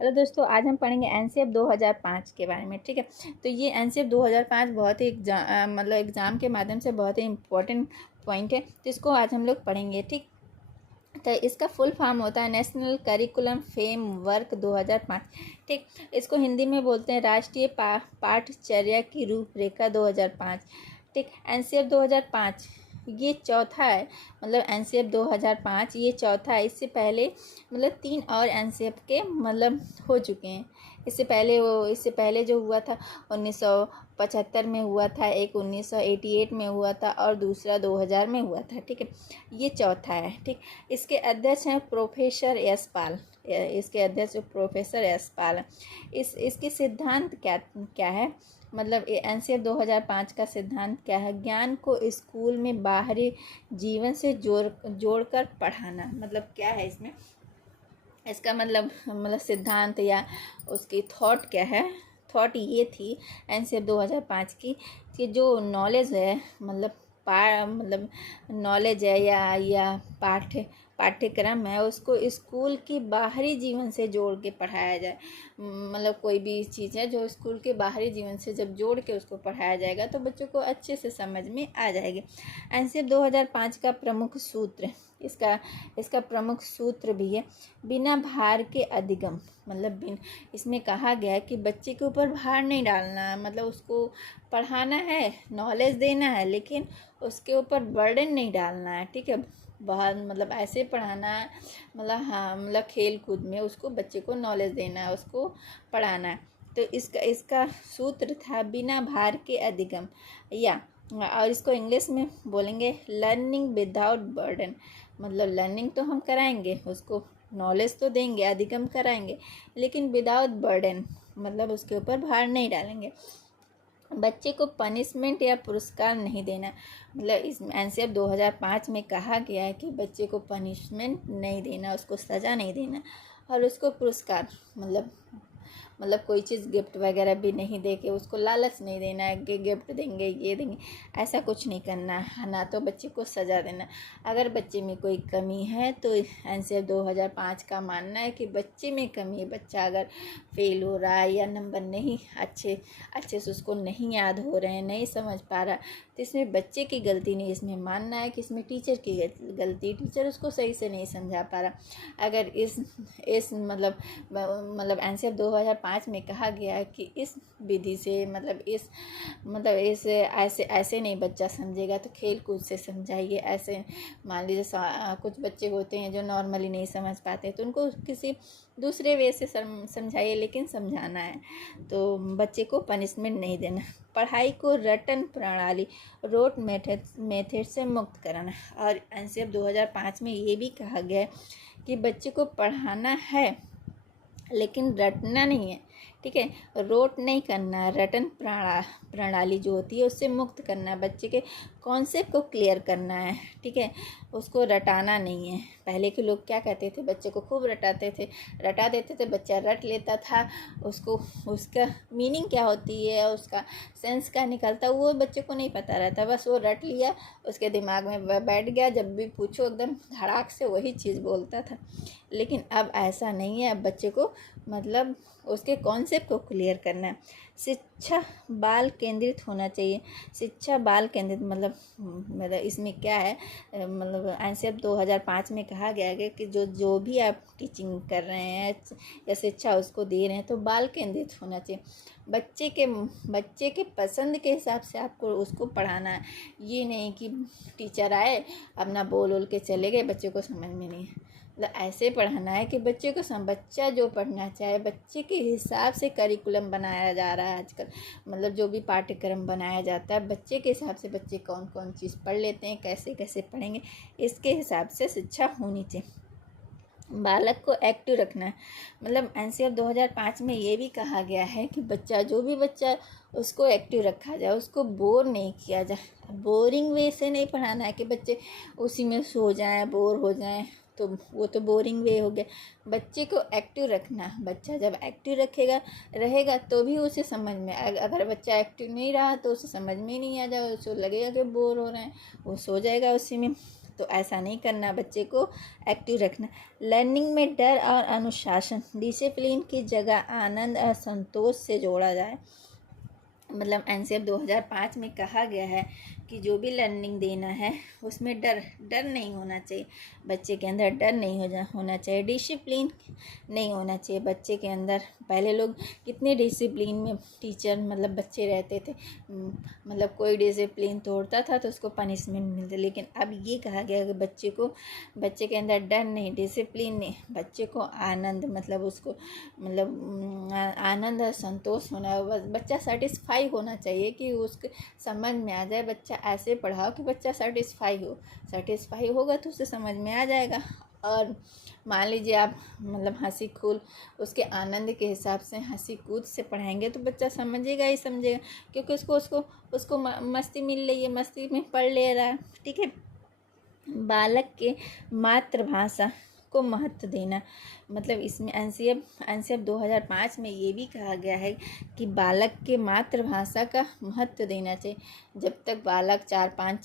Hello दोस्तों, आज हम पढ़ेंगे एनसीएफ 2005 के बारे में। ठीक है, तो ये एनसीएफ 2005 बहुत ही एग्ज़ाम के माध्यम से बहुत ही इम्पोर्टेंट पॉइंट है, तो इसको आज हम लोग पढ़ेंगे। ठीक, तो इसका फुल फॉर्म होता है नेशनल करिकुलम फ्रेमवर्क 2005। ठीक, इसको हिंदी में बोलते हैं राष्ट्रीय पाठ्यचर्या की रूपरेखा 2005। ठीक, एनसीएफ 2005 ये चौथा है, मतलब एनसीएफ 2005 ये चौथा है। इससे पहले मतलब 3 और एनसीएफ के मतलब हो चुके हैं। इससे पहले जो हुआ था 1975 में हुआ था, एक 1988 में हुआ था और दूसरा 2000 में हुआ था। ठीक है, ये चौथा है। ठीक, इसके अध्यक्ष हैं प्रोफेसर एस पाल। इसके सिद्धांत क्या क्या है, मतलब एनसीएफ 2005 का सिद्धांत क्या है? ज्ञान को स्कूल में बाहरी जीवन से जोड़कर पढ़ाना। मतलब क्या है इसमें, इसका मतलब सिद्धांत या उसकी थॉट क्या है? थॉट ये थी एनसीएफ 2005 की कि जो नॉलेज है, मतलब नॉलेज है या पाठ्यक्रम है, उसको स्कूल की बाहरी जीवन से जोड़ के पढ़ाया जाए। मतलब कोई भी चीज़ है जो स्कूल के बाहरी जीवन से जब जोड़ के उसको पढ़ाया जाएगा तो बच्चों को अच्छे से समझ में आ जाएगी। एनसीएफ 2005 का प्रमुख सूत्र, इसका प्रमुख सूत्र भी है बिना भार के अधिगम। मतलब इसमें कहा गया है कि बच्चे के ऊपर भार नहीं डालना, मतलब उसको पढ़ाना है, नॉलेज देना है, लेकिन उसके ऊपर बर्डन नहीं डालना है। ठीक है, बहुत मतलब ऐसे पढ़ाना है, मतलब खेल कूद में उसको बच्चे को नॉलेज देना है, उसको पढ़ाना है। तो इसका सूत्र था बिना भार के अधिगम, या और इसको इंग्लिश में बोलेंगे लर्निंग विदाउट बर्डन। मतलब लर्निंग तो हम कराएंगे, उसको नॉलेज तो देंगे, अधिगम कराएंगे, लेकिन विदाउट बर्डन, मतलब उसके ऊपर भार नहीं डालेंगे। बच्चे को पनिशमेंट या पुरस्कार नहीं देना। मतलब इस एनसीएफ 2005 में कहा गया है कि बच्चे को पनिशमेंट नहीं देना, उसको सज़ा नहीं देना, और उसको पुरस्कार मतलब कोई चीज़ गिफ्ट वगैरह भी नहीं दे के उसको लालच नहीं देना है कि गिफ्ट देंगे, ये देंगे, ऐसा कुछ नहीं करना है ना। तो बच्चे को सज़ा देना। अगर बच्चे में कोई कमी है तो एनसीएफ 2005 का मानना है कि बच्चे में कमी है, बच्चा अगर फेल हो रहा है या नंबर नहीं अच्छे से उसको नहीं याद हो रहे हैं, नहीं समझ पा रहा, तो इसमें बच्चे की गलती नहीं, इसमें मानना है कि इसमें टीचर की गलती, टीचर उसको सही से नहीं समझा पा रहा। अगर इस मतलब एनसीएफ 2005 में कहा गया है कि इस विधि से मतलब इस ऐसे नहीं बच्चा समझेगा, तो खेल कूद से समझाइए। ऐसे मान लीजिए कुछ बच्चे होते हैं जो नॉर्मली नहीं समझ पाते, तो उनको किसी दूसरे वे से समझाइए, लेकिन समझाना है। तो बच्चे को पनिशमेंट नहीं देना। पढ़ाई को रटन प्रणाली, रोट मेथड से मुक्त कराना। और एनसीएफ 2005 में ये भी कहा गया है कि बच्चे को पढ़ाना है लेकिन रटना नहीं है। ठीक है, रोट नहीं करना है, रटन प्रणाली जो होती है उससे मुक्त करना है, बच्चे के कॉन्सेप्ट को क्लियर करना है। ठीक है, उसको रटाना नहीं है। पहले के लोग क्या कहते थे, बच्चे को खूब रटा देते थे, बच्चा रट लेता था, उसका मीनिंग क्या होती है, उसका सेंस क्या निकलता, वो बच्चे को नहीं पता रहता, बस वो रट लिया, उसके दिमाग में बैठ गया, जब भी पूछो एकदम धड़ाक से वही चीज़ बोलता था। लेकिन अब ऐसा नहीं है, अब बच्चे को मतलब उसके कॉन्सेप्ट को क्लियर करना है। शिक्षा बाल केंद्रित होना चाहिए। शिक्षा बाल केंद्रित मतलब इसमें क्या है, मतलब एनसीएफ 2005 में कहा गया है कि जो भी आप टीचिंग कर रहे हैं या शिक्षा उसको दे रहे हैं तो बाल केंद्रित होना चाहिए। बच्चे के पसंद के हिसाब से आपको उसको पढ़ाना है। ये नहीं कि टीचर आए अपना बोल के चले गए, बच्चे को समझ में नहीं है। मतलब ऐसे पढ़ाना है कि बच्चे को बच्चा जो पढ़ना चाहे, बच्चे के हिसाब से करिकुलम बनाया जा रहा है आजकल। मतलब जो भी पाठ्यक्रम बनाया जाता है बच्चे के हिसाब से, बच्चे कौन कौन चीज़ पढ़ लेते हैं, कैसे कैसे पढ़ेंगे, इसके हिसाब से शिक्षा होनी चाहिए। बालक को एक्टिव रखना है। मतलब एनसीएफ 2005 में ये भी कहा गया है कि जो भी बच्चा उसको एक्टिव रखा जाए, उसको बोर नहीं किया जाए। बोरिंग वे से नहीं पढ़ाना है कि बच्चे उसी में सो जाएं, बोर हो जाएं, तो वो तो बोरिंग वे हो गया। बच्चे को एक्टिव रखना, बच्चा जब एक्टिव रहेगा तो भी उसे समझ में, अगर बच्चा एक्टिव नहीं रहा तो उसे समझ में नहीं आ जाएगा, उसको लगेगा कि बोर हो रहे हैं, वो सो जाएगा उसी में। तो ऐसा नहीं करना, बच्चे को एक्टिव रखना। लर्निंग में डर और अनुशासन, डिसिप्लिन की जगह आनंद और संतोष से जोड़ा जाए। मतलब एनसीएफ 2005 में कहा गया है कि जो भी लर्निंग देना है उसमें डर नहीं होना चाहिए, बच्चे के अंदर डर नहीं होना चाहिए, डिसिप्लिन नहीं होना चाहिए बच्चे के अंदर। पहले लोग कितने डिसिप्लिन में टीचर मतलब बच्चे रहते थे, मतलब कोई डिसिप्लिन तोड़ता था तो उसको पनिशमेंट मिलती, लेकिन अब ये कहा गया कि बच्चे के अंदर डर नहीं, डिसिप्लिन नहीं, बच्चे को आनंद, मतलब उसको मतलब आनंद और संतोष होना, बस बच्चा सेटिस्फाई होना चाहिए कि उसके समझ में आ जाए। बच्चा ऐसे पढ़ाओ कि बच्चा सेटिस्फाई होगा तो उसे समझ में आ जाएगा। और मान लीजिए आप मतलब हंसी खूल उसके आनंद के हिसाब से हंसी कूद से पढ़ाएंगे तो बच्चा समझेगा, क्योंकि उसको मस्ती मिल रही है, मस्ती में पढ़ ले रहा है। ठीक है। बालक के मातृभाषा को महत्व देना, मतलब इसमें एनसीएफ 2005 में ये भी कहा गया है कि बालक के मातृभाषा का महत्व देना चाहिए। जब तक बालक 4-5